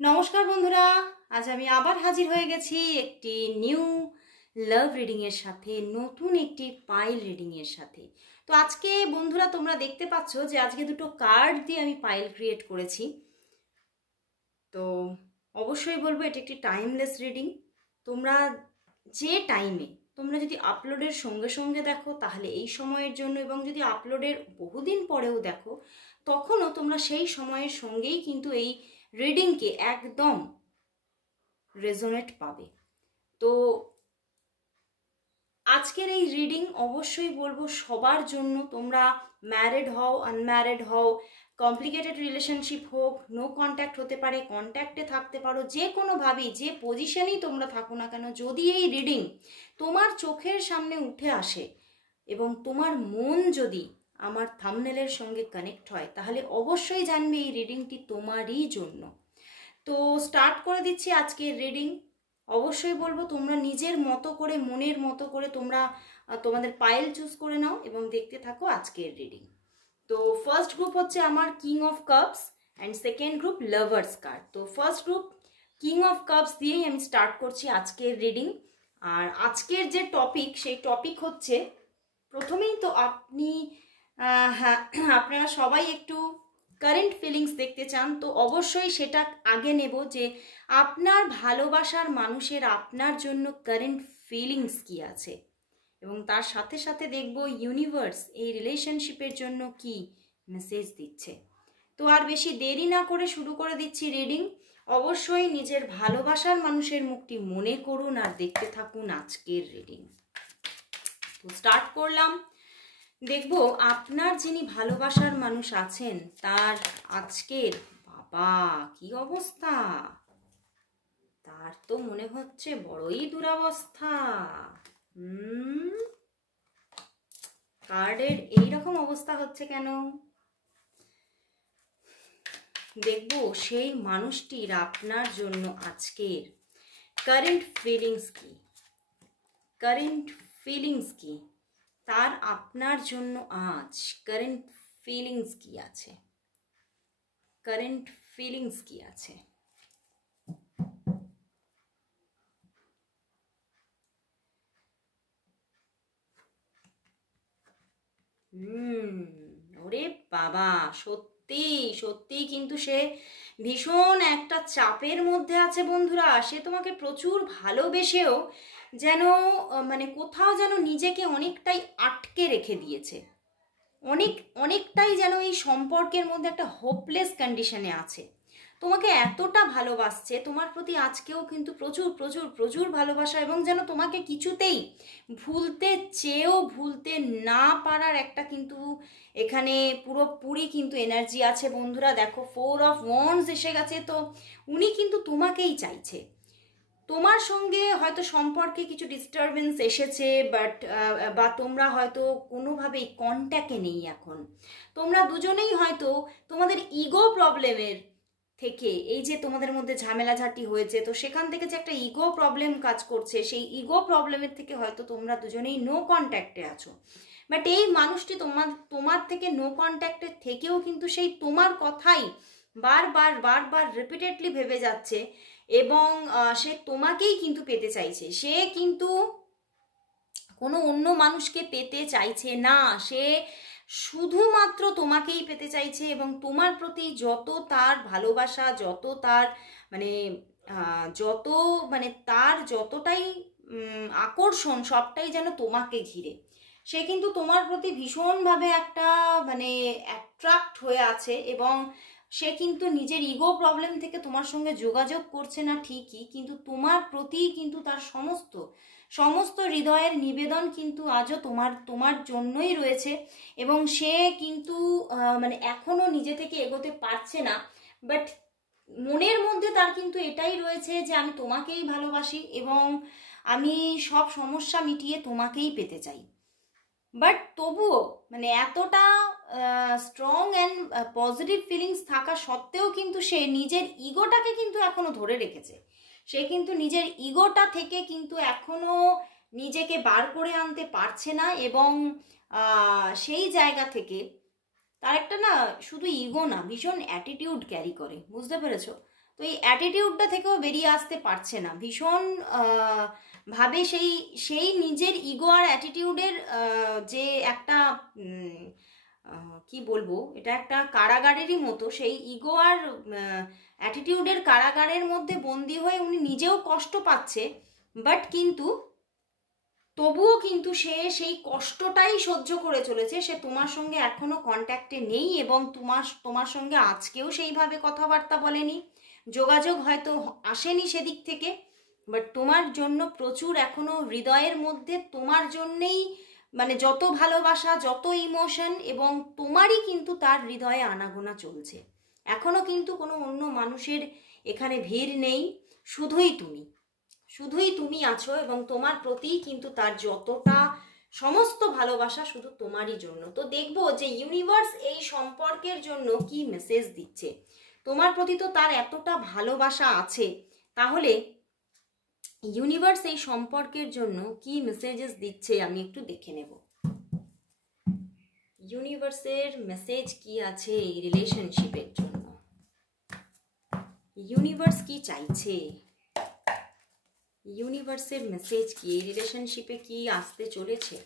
নমস্কার বন্ধুরা, আজ আমি আবার হাজির হয়ে গেছি একটি নিউ লাভ রিডিং এর সাথে, নতুন একটি পাইল রিডিং এর সাথে। তো আজকে বন্ধুরা তোমরা দেখতে পাচ্ছ যে আজকে দুটো কার্ড দিয়ে আমি পাইল ক্রিয়েট করেছি। তো অবশ্যই বলবো এটা একটি টাইমলেস রিডিং। তোমরা যে টাইমে তোমরা যদি আপলোডের সঙ্গে সঙ্গে দেখো তাহলে এই সময়ের জন্য, এবং যদি আপলোডের বহুদিন পরেও দেখো তখনও তোমরা সেই সময়ের সঙ্গেই কিন্তু এই রিডিংকে একদম রেজোনেট পাবে। তো আজকের এই রিডিং অবশ্যই বলবো সবার জন্য। তোমরা ম্যারিড হও, আনম্যারিড হও, কমপ্লিকেটেড রিলেশনশিপ হোক, নো কন্ট্যাক্ট হতে পারে, কন্ট্যাক্টে থাকতে পারো, যে কোনোভাবেই যে পজিশনেই তোমরা থাকো না কেন, যদি এই রিডিং তোমার চোখের সামনে উঠে আসে এবং তোমার মন যদি আমার থাম্বনেলের সঙ্গে কানেক্ট হয় তাহলে অবশ্যই জানবে এই রিডিংটি তোমারই জন্য। তো স্টার্ট করে দিচ্ছি আজকের রিডিং। অবশ্যই বলবো তোমরা নিজের মতো করে, মনের মতো করে তোমরা তোমাদের পাইল চুজ করে নাও এবং দেখতে থাকো আজকের রিডিং। তো ফার্স্ট গ্রুপ হচ্ছে আমার king of cups and second group lovers card. তো first group king of cups দিয়েই আমি স্টার্ট করছি আজকের রিডিং। আর আজকের যে টপিক, সেই টপিক হচ্ছে, প্রথমেই তো হ্যাঁ, আপনারা সবাই একটু কারেন্ট ফিলিংস দেখতে চান, তো অবশ্যই সেটা আগে নেব যে আপনার ভালোবাসার মানুষের আপনার জন্য কারেন্ট ফিলিংস কি আছে, এবং তার সাথে সাথে দেখব ইউনিভার্স এই রিলেশনশিপের জন্য কি মেসেজ দিচ্ছে। তো আর বেশি দেরি না করে শুরু করে দিচ্ছি রিডিং। অবশ্যই নিজের ভালোবাসার মানুষের মুখটি মনে করুন আর দেখতে থাকুন আজকের রিডিং। তো স্টার্ট করলাম। দেখব আপনার যিনি ভালোবাসার মানুষ আছেন তার আজকের, বাবা কি অবস্থা, তার তো মনে হচ্ছে বড়ই দুরবস্থা। কার্ডের এইরকম অবস্থা হচ্ছে কেন? দেখব সেই মানুষটির আপনার জন্য আজকের কারেন্ট ফিলিংস কি, কারেন্ট ফিলিংস কি, তার আপনার জন্য আজ কারেন্ট ফিলিংস কি আছে, কারেন্ট ফিলিংস কি আছে। ওরে বাবা, সত্যি সত্যি কিন্তু সে ভীষণ একটা চাপের মধ্যে আছে বন্ধুরা। সে তোমাকে প্রচুর ভালোবেসেও যেন মানে কোথাও যেন নিজেকে অনেকটাই আটকে রেখে দিয়েছে, অনেকটাই যেন এই সম্পর্কের মধ্যে একটা হোপলেস কন্ডিশনে আছে। তোমাকে এতটা ভালোবাসছে, তোমার প্রতি আজকেও কিন্তু প্রচুর প্রচুর প্রচুর ভালোবাসা, এবং যেন তোমাকে কিছুতেই ভুলতে চেয়েও ভুলতে না পারার একটা কিন্তু এখানে পুরোপুরি কিন্তু এনার্জি আছে বন্ধুরা। দেখো 4 অফ ওয়ান্ডস এসে গেছে। তো উনি কিন্তু তোমাকেই চাইছে। তোমার সঙ্গে হয়তো সম্পর্কে কিছু ডিস্টারবেন্স এসেছে, বা তোমরা হয়তো কোনোভাবেই কন্ট্যাক্টে নেই এখন। তোমরা দুজনেই হয়তো তোমাদের ইগো প্রবলেমের থেকে, এই যে তোমাদের মধ্যে ঝামেলাঝাটি হয়েছে, তো সেখান থেকে যে একটা ইগো প্রবলেম কাজ করছে, সেই ইগো প্রবলেমের থেকে হয়তো তোমরা দুজনেই নো কন্ট্যাক্টে আছো। বাট এই মানুষটি তোমার থেকে নো কন্ট্যাক্টে থেকেও কিন্তু সেই তোমার কথাই বারবার বারবার রিপিটেডলি ভেবে যাচ্ছে, এবং সে তোমাকেই কিন্তু পেতে চাইছে। সে কিন্তু কোনো অন্য মানুষকে পেতে চাইছে না, সে শুধুমাত্র তোমাকেই পেতে চাইছে। এবং তোমার প্রতি যত তার ভালোবাসা, যত তার মানে যত মানে তার যতটাই আকর্ষণ, সবটাই যেন তোমাকে ঘিরে। সে কিন্তু তোমার প্রতি ভীষণভাবে একটা মানে অ্যাট্রাক্ট হয়ে আছে, এবং সে কিন্তু নিজের ইগো প্রবলেম থেকে তোমার সঙ্গে যোগাযোগ করছে না ঠিকই, কিন্তু তোমার প্রতি কিন্তু তার সমস্ত সমস্ত হৃদয়ের নিবেদন কিন্তু আজও তোমার জন্যই রয়েছে। এবং সে কিন্তু মানে এখনো নিজে থেকে এগোতে পারছে না, বাট মনের মধ্যে তার কিন্তু এটাই রয়েছে যে আমি তোমাকেই ভালোবাসি এবং আমি সব সমস্যা মিটিয়ে তোমাকেই পেতে চাই। বাট তবুও মানে এতটা স্ট্রং অ্যান্ড পজিটিভ ফিলিংস থাকা সত্ত্বেও কিন্তু সে নিজের ইগোটাকে কিন্তু এখনো ধরে রেখেছে। সে কিন্তু নিজের ইগোটা থেকে কিন্তু এখনো নিজেকে বার করে আনতে পারছে না, এবং সেই জায়গা থেকে তার একটা না শুধু ইগো না, ভীষণ অ্যাটিটিউড ক্যারি করে, বুঝতে পেরেছো? তো এই অ্যাটিটিউডটা থেকেও বেরিয়ে আসতে পারছে না, ভীষণ ভাবে সেই নিজের ইগো আর অ্যাটিটিউডের যে একটা কি বলবো, এটা একটা কারাগারেরই মতো, সেই ইগো আর অ্যাটিটিউডের কারাগারের মধ্যে বন্দি হয়ে উনি নিজেও কষ্ট পাচ্ছে, বাট কিন্তু তবুও কিন্তু সে সেই কষ্টটাই সহ্য করে চলেছে। সে তোমার সঙ্গে এখনো কন্ট্যাক্টে নেই এবং তোমার সঙ্গে আজকেও সেইভাবে কথাবার্তা বলেনি, যোগাযোগ হয়তো আসেনি সেদিক থেকে, বাট তোমার জন্য প্রচুর এখনো হৃদয়ের মধ্যে তোমার জন্যেই মানে যত ভালোবাসা, যত ইমোশন, এবং তোমারই কিন্তু তার হৃদয়ে আনাগোনা চলছে। এখনো কিন্তু কোনো অন্য মানুষের এখানে ভিড় নেই, শুধুই তুমি আছো, এবং তোমার প্রতি কিন্তু তার যতটা সমস্ত ভালোবাসা শুধু তোমারই জন্য। তো দেখবো যে ইউনিভার্স এই সম্পর্কের জন্য কি মেসেজ দিচ্ছে। তোমার প্রতি তো তার এতটা ভালোবাসা আছে, তাহলে ইউনিভার্স এই সম্পর্কের জন্য কি মেসেজেস দিচ্ছে আমি একটু দেখে নেব। ইউনিভার্সের মেসেজ কি আছে এই রিলেশনশিপের জন্য, ইউনিভার্স কি চাইছে, ইউনিভার্সের মেসেজ কি এই রিলেশনশিপে কি আসতে চলেছে।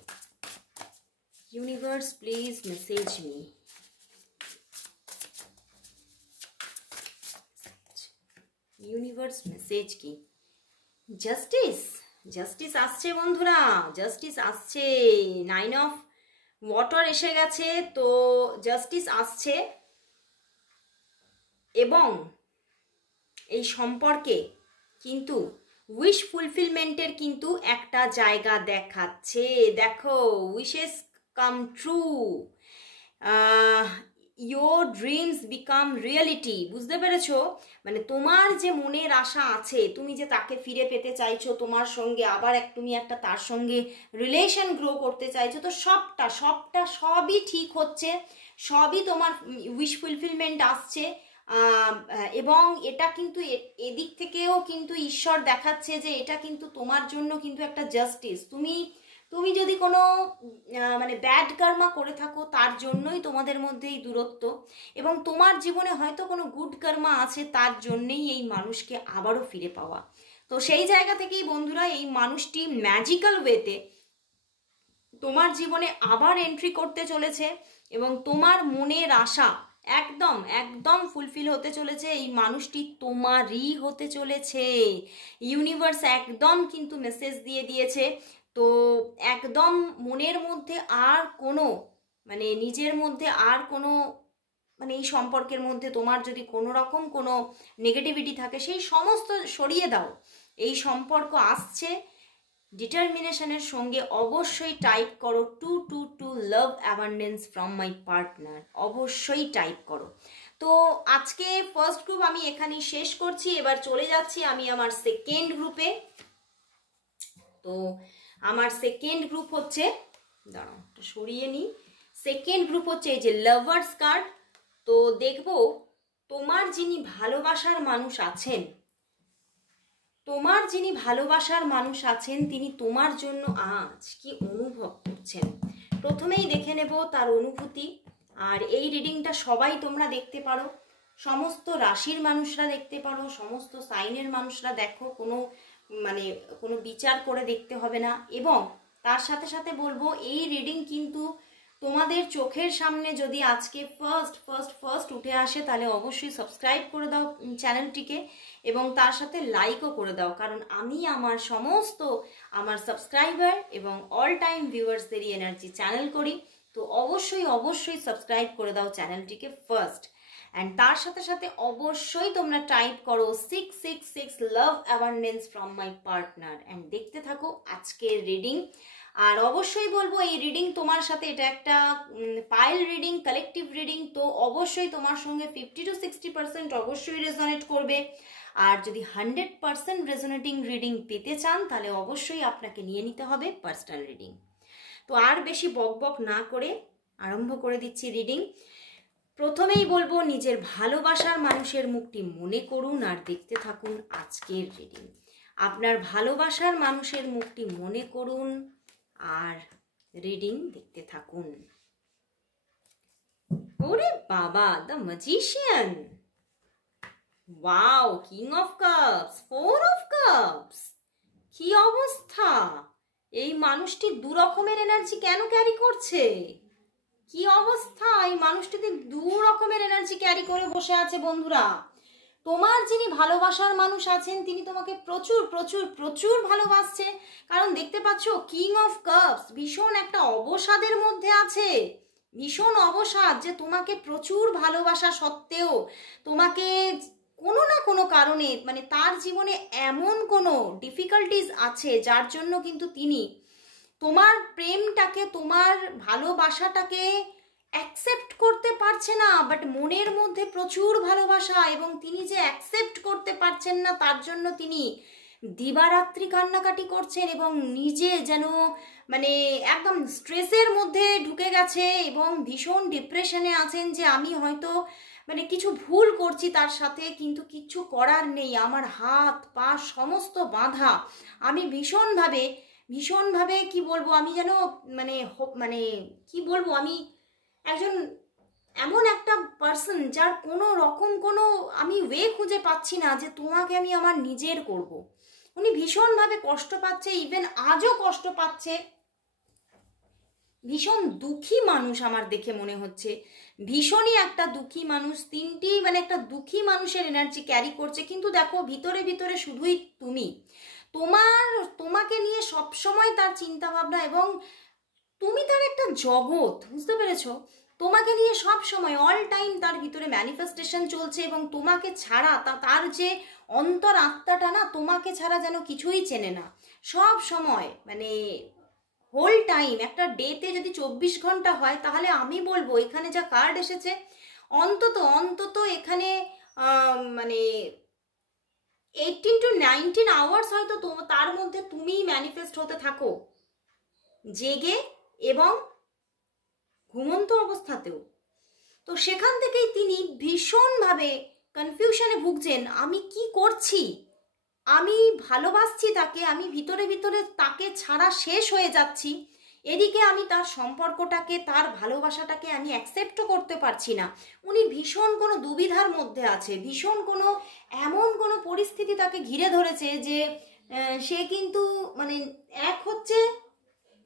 Universe please message me. Universe message কি, জাস্টিস আসছে বন্ধুরা, জাস্টিস আসছে, 9 অফ ওয়াটার এসে গেছে, তো জাস্টিস আসছে এবং এই সম্পর্কে কিন্তু উইশ ফুলফিলমেন্টের কিন্তু একটা জায়গা দেখাচ্ছে। দেখো, wishes come true, your dreams become reality. বুঝতে পেরেছো? মানে তোমার যে মনের আশা আছে, তুমি যে তাকে ফিরে পেতে চাইছো, তোমার সঙ্গে আবার তুমি একটা তার সঙ্গে রিলেশন গ্রো করতে চাইছো, তো সবই ঠিক হচ্ছে, সবই তোমার উইশ ফুলফিলমেন্ট আসছে। এবং এটা কিন্তু এদিক থেকেও কিন্তু ঈশ্বর দেখাচ্ছে যে এটা কিন্তু তোমার জন্য কিন্তু একটা জাস্টিস। তুমি যদি কোনো মানে ব্যাড কর্মা করে থাকো, তার জন্যই তোমাদের মধ্যে এই দূরত্ব, এবং তোমার জীবনে হয়তো কোনো গুড কর্মা আছে, তার জন্যেই এই মানুষকে আবারও ফিরে পাওয়া। তো সেই জায়গা থেকেই বন্ধুরা এই মানুষটি ম্যাজিক্যাল ওয়েতে তোমার জীবনে আবার এন্ট্রি করতে চলেছে, এবং তোমার মনের আশা একদম ফুলফিল হতে চলেছে। এই মানুষটি তোমারই হতে চলেছে। ইউনিভার্স একদম কিন্তু মেসেজ দিয়ে দিয়েছে। তো একদম মনের মধ্যে আর কোনো মানে নিজের মধ্যে আর কোনো মানে এই সম্পর্কের মধ্যে তোমার যদি কোনো রকম কোনো নেগেটিভিটি থাকে, সেই সমস্ত সরিয়ে দাও। এই সম্পর্ক আসছে, ডিটারমিনেশনের সঙ্গে অবশ্যই টাইপ করো 222 লাভ অ্যাবান্ডেন্স ফ্রম মাই পার্টনার, অবশ্যই টাইপ করো। তো আজকে ফার্স্ট গ্রুপ আমি এখানেই শেষ করছি, এবার চলে যাচ্ছি আমি আমার সেকেন্ড গ্রুপে। তো আমার সেকেন্ড গ্রুপ হচ্ছে, দাঁড়াও এটা সরিয়ে নিই, সেকেন্ড গ্রুপ হচ্ছে এই যে লাভার্স কার্ড। তো দেখবো তোমার যিনি ভালোবাসার মানুষ আছেন, তিনি তোমার জন্য আজ কি অনুভব করছেন। প্রথমেই দেখে নেব তার অনুভূতি। আর এই রিডিংটা সবাই তোমরা দেখতে পারো, সমস্ত রাশির মানুষরা দেখতে পারো, সমস্ত সাইনের মানুষরা দেখো, কোনো বিচার করে দেখতে হবে না। এবং তার সাথে সাথে বলবো এই রিডিং কিন্তু তোমাদের চোখের সামনে যদি আজকে ফার্স্ট উঠে আসে, তাহলে অবশ্যই সাবস্ক্রাইব করে দাও চ্যানেলটিকে, এবং তার সাথে লাইকও করে দাও, কারণ আমি আমার সাবস্ক্রাইবার এবং অল টাইম ভিউয়ার্সদেরই এনার্জি চ্যানেল করি। তো অবশ্যই সাবস্ক্রাইব করে দাও চ্যানেলটিকে ফার্স্ট। অ্যান্ড তার সাথে সাথে অবশ্যই তোমরা টাইপ করো 666 লাভ abundance from my partner, and দেখতে থাকো আজকের রিডিং। আর অবশ্যই বলবো এই রিডিং তোমার সাথে, এটা একটা পাইল রিডিং, কালেকটিভ রিডিং, তো অবশ্যই তোমার সঙ্গে 50 to 60% অবশ্যই রেজোনেট করবে। আর যদি 100% রেজোনেটিং রিডিং পেতে চান, তাহলে অবশ্যই আপনাকে নিয়ে নিতে হবে পার্সোনাল রিডিং। তো আর বেশি বকবক না করে আরম্ভ করে দিচ্ছি রিডিং। প্রথমেই বলবো নিজের ভালোবাসার মানুষের মুখটি মনে করুন আর দেখতে থাকুন আজকের রিডিং। আপনার ভালোবাসার মানুষের মুখটি মনে করুন আর রিডিং দেখতে থাকুন। ওরে বাবা, the magician, wow, king of cups, 4 of cups. কি অবস্থা! এই মানুষটি দু রকমের এনার্জি কেন ক্যারি করছে? কি অবস্থা! এই মানুষটিতে দু রকমের এনার্জি ক্যারি করে বসে আছে বন্ধুরা। তোমার যিনি ভালোবাসার মানুষ আছেন তিনি তোমাকে প্রচুর প্রচুর প্রচুর ভালোবাসছে, কারণ দেখতে পাচ্ছ কিং অফ কাপস ভীষণ একটা অবসাদের মধ্যে আছে, ভীষণ অবসাদ, যে তোমাকে প্রচুর ভালোবাসা সত্ত্বেও তোমাকে কোনো না কোনো কারণে মানে তার জীবনে এমন কোনো ডিফিকাল্টিজ আছে যার জন্য কিন্তু তিনি তোমার প্রেমটাকে, তোমার ভালোবাসাটাকে অ্যাকসেপ্ট করতে পারছে না। বাট মনের মধ্যে প্রচুর ভালোবাসা, এবং তিনি যে অ্যাকসেপ্ট করতে পারছেন না তার জন্য তিনি দিবারাত্রি কান্নাকাটি করছেন, এবং নিজে যেন মানে একদম স্ট্রেসের মধ্যে ঢুকে গেছে এবং ভীষণ ডিপ্রেশনে আছেন, যে আমি হয়তো মানে কিছু ভুল করছি তার সাথে, কিন্তু কিচ্ছু করার নেই, আমার হাত পা সমস্ত বাঁধা, আমি ভীষণভাবে ভীষণভাবে কি বলবো, আমি যেন মানে মানে কি বলবো, আমি একজন এমন একটা পার্সন যার কোনো রকম কোনো আমি ওয়ে খুঁজে পাচ্ছি না যে তোমাকে আমি আমার নিজের করব। উনি ভীষণভাবে কষ্ট পাচ্ছে, ইভেন আজও কষ্ট পাচ্ছে, ভীষণ দুঃখী মানুষ আমার দেখে মনে হচ্ছে, ভীষণই একটা দুঃখী মানুষ, তিনটি মানে একটা দুঃখী মানুষের এনার্জি ক্যারি করছে। কিন্তু দেখো ভিতরে ভিতরে শুধুই তুমি, তোমাকে নিয়ে সবসময় তার চিন্তা ভাবনা, এবং তুমি তার একটা জগৎ, বুঝতে পেরেছো? তোমাকে নিয়ে সব সময় অল টাইম তার ভিতরে ম্যানিফেস্টেশন চলছে, এবং তোমাকে ছাড়া তার যে অন্তর আত্মাটা না, তোমাকে ছাড়া যেন কিছুই চেনে না সব সময়, মানে হোল টাইম। একটা ডেতে যদি 24 ঘন্টা হয় তাহলে আমি বলবো এখানে যা কার্ড এসেছে অন্তত অন্তত এখানে মানে 18 to 19 আওয়ার্স হয়তো তার মধ্যে তুমি ম্যানিফেস্ট হতে থাকো, জেগে এবং ঘুমন্ত অবস্থাতেও। তো সেখান থেকেই তিনি ভীষণভাবে কনফিউশনে ভুগছেন, আমি কি করছি, আমি ভালোবাসছি তাকে, আমি ভিতরে ভিতরে তাকে ছাড়া শেষ হয়ে যাচ্ছি, এদিকে আমি তার সম্পর্কটাকে, তার ভালোবাসাটাকে আমি অ্যাকসেপ্টও করতে পারছি না। উনি ভীষণ কোনো দুবিধার মধ্যে আছে, ভীষণ কোনো এমন কোনো পরিস্থিতি তাকে ঘিরে ধরেছে যে সে কিন্তু মানে এক হচ্ছে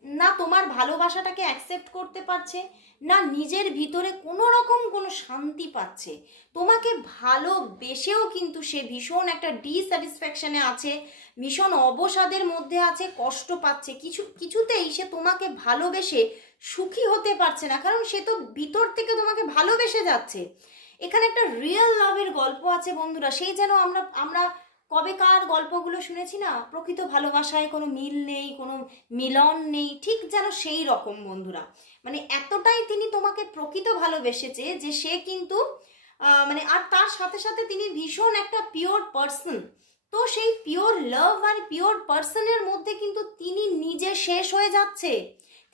না তোমার ভালোবাসাটাকে অ্যাকসেপ্ট করতে পারছে না, নিজের ভিতরে কোনো রকম কোনো শান্তি পাচ্ছে। তোমাকে ভালোবেসেও কিন্তু সে ভীষণ একটা ডিস্যাটিসফ্যাকশনে আছে, ভীষণ অবসাদের মধ্যে আছে, কষ্ট পাচ্ছে, কিছুতেই সে তোমাকে ভালোবেসে সুখী হতে পারছে না, কারণ সে তো ভিতর থেকে তোমাকে ভালোবেসে যাচ্ছে। এখানে একটা রিয়েল লাভের গল্প আছে বন্ধুরা, সেই যেন আমরা কবেকার গল্পগুলো শুনেছি না, প্রকৃত ভালোবাসায় কোনো মিল নেই, কোনো মিলন নেই, ঠিক যেন সেই রকম বন্ধুরা। মানে এতটাই তিনি তোমাকে প্রকৃত ভালোবেসেছে যে সে কিন্তু মানে আর তার সাথে সাথে তিনি ভীষণ একটা পিওর পার্সন। তো সেই পিওর লাভ আর পিওর পার্সনের মধ্যে কিন্তু তিনি নিজে শেষ হয়ে যাচ্ছে,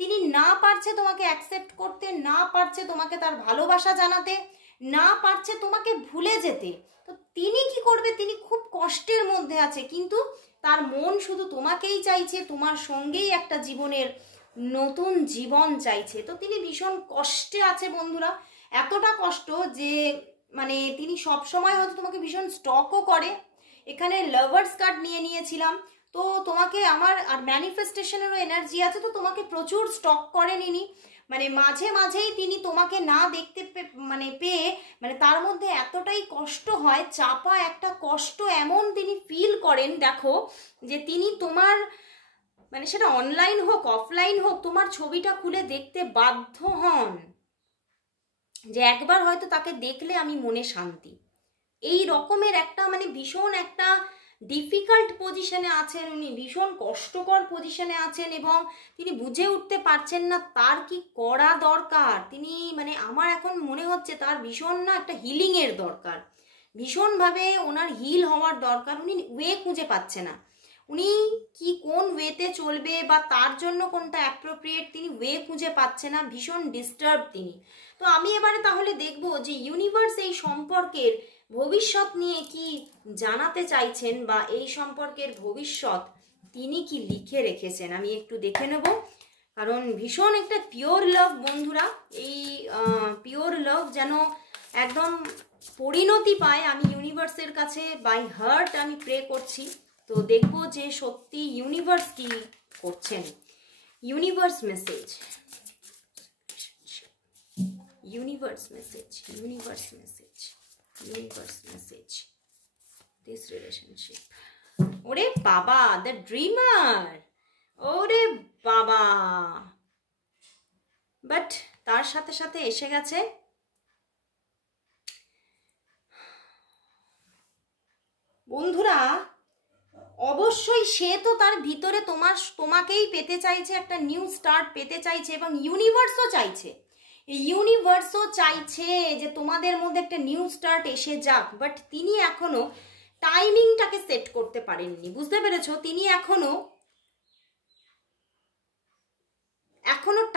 তিনি না পারছে তোমাকে অ্যাকসেপ্ট করতে, না পারছে তোমাকে তার ভালোবাসা জানাতে, না পারছে তোমাকে ভুলে যেতে। তো তিনি কি করবে, তিনি খুব কষ্টের মধ্যে আছে, কিন্তু তার মন শুধু তোমাকেই চাইছে, তোমার সঙ্গেই একটা জীবনের নতুন জীবন চাইছে। তো তিনি ভীষণ কষ্টে আছে বন্ধুরা, এতটা কষ্ট যে মানে তিনি সব সময় হয়তো তোমাকে ভীষণ স্টকও করে। এখানে লাভার্স কার্ড নিয়েছিলাম, তো তোমাকে আমার আর ম্যানিফেস্টেশনেরও এনার্জি আছে, তো তোমাকে প্রচুর স্টক করেন ইনি, মানে মাঝে মাঝেই তিনি তোমাকে না দেখতে পেয়ে মানে তার মধ্যে এতটাই কষ্ট হয়, চাপা একটা কষ্ট এমন তিনি ফিল করেন, দেখো যে তিনি তোমার মানে সেটা অনলাইন হোক অফলাইন হোক তোমার ছবিটা খুলে দেখতে বাধ্য হন, যে একবার হয়তো তাকে দেখলে আমি মনে শান্তি। এই রকমের একটা মানে ভীষণ একটা ডিফিকাল্ট পজিশনে আছেন উনি, ভীষণ কষ্টকর পজিশনে আছেন, এবং তিনি বুঝে উঠতে পারছেন না তার কি করা দরকার। তিনি মানে আমার এখন মনে হচ্ছে তার ভীষণ না একটা হিলিংয়ের দরকার, ভীষণভাবে ওনার হিল হওয়ার দরকার। উনি ওয়ে খুঁজে পাচ্ছে না, উনি কি কোন ওয়েতে চলবে বা তার জন্য কোনটা অ্যাপ্রোপ্রিয়েট তিনি ওয়ে খুঁজে পাচ্ছে না, ভীষণ ডিস্টার্ব তিনি। তো আমি এবারে তাহলে দেখব যে ইউনিভার্স এই সম্পর্কের ভবিষ্যৎ নিয়ে কি জানাতে চাইছেন, বা এই সম্পর্কের ভবিষ্যৎ তিনি কি লিখে রেখেছেন, আমি একটু দেখে নেব। কারণ ভীষণ একটা পিওর লাভ বন্ধুরা, এই পিওর লাভ যেন একদম পরিণতি পায়, আমি ইউনিভার্সের কাছে বাই হার্ট আমি প্রে করছি। তো দেখবো যে সত্যি ইউনিভার্স কি করছেন। Universe message, universe message, universe message, universe message, this relationship. ওরে বাবা, দ্য ড্রিমার, ওরে বাবা। বাট তার সাথে সাথে এসে গেছে বন্ধুরা, অবশ্যই সে তো তার ভিতরে তোমাকেই পেতে চাইছে, একটা নিউ স্টার্ট পেতে চাইছে, এবং ইউনিভার্সও চাইছে, ইউনিভার্সও চাইছে যে তোমাদের মধ্যে একটা নিউ স্টার্ট এসে যাক। বাট তিনি এখনো টাইমিংটাকে সেট করতে পারেননি, বুঝতে পেরেছো? তিনি এখনো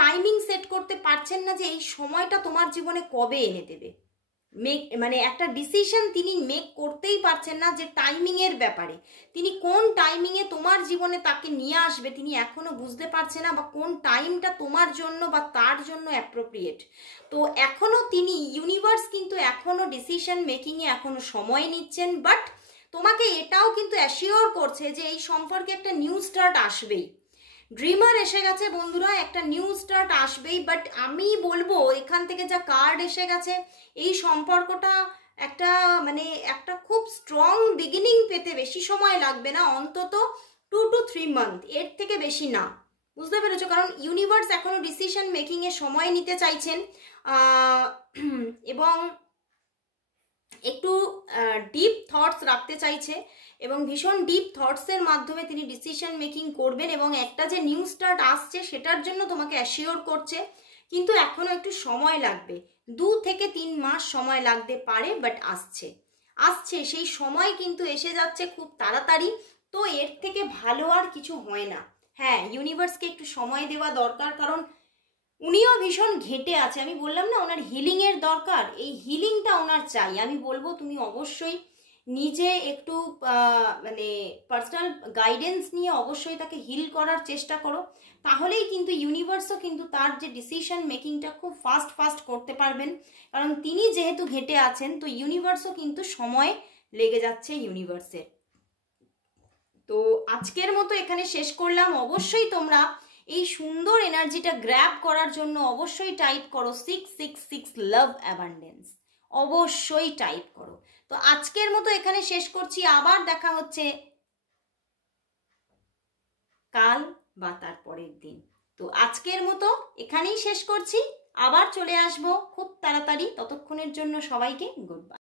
টাইমিং সেট করতে পারছেন না যে এই সময়টা তোমার জীবনে কবে এনে দেবে। মানে একটা ডিসিশন তিনি মেক করতেই পারছেন না যে টাইমিং এর ব্যাপারে, তিনি কোন টাইমিংয়ে তোমার জীবনে তাকে নিয়ে আসবে তিনি এখনো বুঝতে পারছে না, বা কোন টাইমটা তোমার জন্য বা তার জন্য অ্যাপ্রোপ্রিয়েট। তো এখনো তিনি ইউনিভার্স কিন্তু এখনো ডিসিশন মেকিংয়ে এখনো সময় নিচ্ছেন। বাট তোমাকে এটাও কিন্তু অ্যাসিওর করছে যে এই সম্পর্কে একটা নিউ স্টার্ট আসবেই। ড্রিমার এসে গেছে বন্ধুরা, একটা নিউ স্টার্ট আসবেই। বাট আমি বলবো এখান থেকে যা কার্ড এসে গেছে, এই সম্পর্কটা একটা খুব স্ট্রং বিগিনিং পেতে বেশি সময় লাগবে না, অন্তত 2 to 3 মান্থ, এর থেকে বেশি না, বুঝতে পেরেছো? কারণ ইউনিভার্স এখনো ডিসিশন মেকিংয়ে সময় নিতে চাইছেন, এবং একটু ডিপ থটস রাখতে চাইছে, এবং ভীষণ ডিপ থটসের মাধ্যমে তিনি ডিসিশন মেকিং করবেন, এবং একটা যে নিউ স্টার্ট আসছে সেটার জন্য তোমাকে অ্যাসিওর করছে। কিন্তু এখনো একটু সময় লাগবে, 2 থেকে 3 মাস সময় লাগতে পারে, বাট আসছে সেই সময় কিন্তু এসে যাচ্ছে খুব তাড়াতাড়ি। তো এর থেকে ভালো আর কিছু হয় না। হ্যাঁ, ইউনিভার্সকে একটু সময় দেওয়া দরকার, কারণ উনিও ভীষণ ঘেঁটে আছে। আমি বললাম না ওনার হিলিংয়ের দরকার, এই হিলিংটা ওনার চাই। আমি বলবো তুমি অবশ্যই নিজে একটু পার্সোনাল গাইডেন্স নিয়ে অবশ্যই তাকে হিল করার চেষ্টা করো, তাহলেই কিন্তু ইউনিভার্সও কিন্তু তার যে ডিসিশন মেকিংটা খুব ফাস্ট করতে পারবেন। কারণ তিনি যেহেতু ঘেঁটে আছেন, তো ইউনিভার্সও কিন্তু সময় লেগে যাচ্ছে ইউনিভার্সের। তো আজকের মতো এখানে শেষ করলাম। অবশ্যই তোমরা এই সুন্দর এনার্জিটা গ্র্যাব করার জন্য অবশ্যই টাইপ করো 666 লাভ অ্যাবান্ডেন্স, অবশ্যই টাইপ করো। তো আজকের মতো এখানে শেষ করছি, আবার দেখা হচ্ছে কাল বা তার পরের দিন। তো আজকের মতো এখানেই শেষ করছি, আবার চলে আসবো খুব তাড়াতাড়ি। ততক্ষণের জন্য সবাইকে গুড বাই।